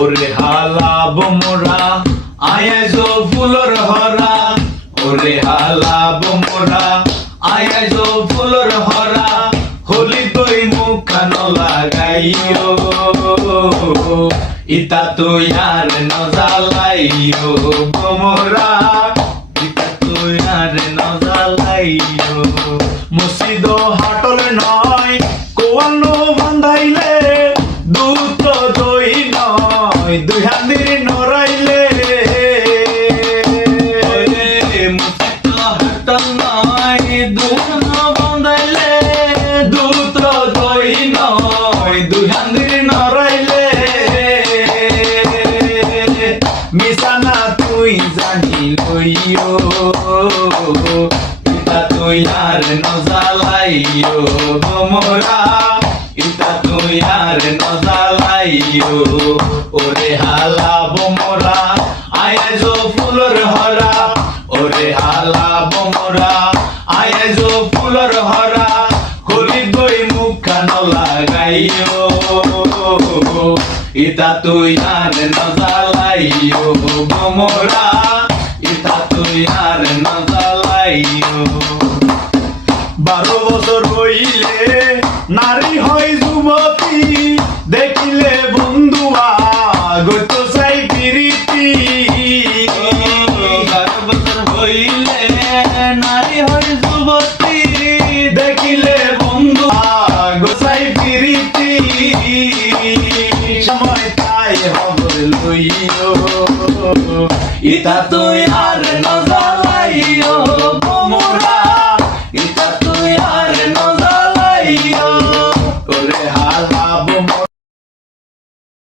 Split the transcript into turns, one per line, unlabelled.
ওরে হালা বোমরা আয়াজ ফুলর হরা। ওরে হালা বোমরা আয়াজ ফুলর হরা। হোলি তৈ মুখান লাগাইও। ইতা তুই আর নজালাইও বোমরা। ইতা তুই আর নজালাইও মুসিদ নয় দুই হান্দির নরাইলে মিশানা তুই জানি লইও ইতা তুই আর নজালাইও মোরা ইতা তুই আর নজালাইও ওরে হালা বোমরা আয়াজ ফুলর হরা। ওরে হালা বোমরা আয়াজ ফুলর হরা। হলি গই মুখান লাগাইও, ইতা তুই আর নজালাইও বোমরা। ইতা তুই আর নজালাইও বারো বছর হইলে নারী হয় দেখিলে বন্ধু গোসাই প্রীতি। সময় তাই হবর লইও। ইতা তুই আর নজালাইও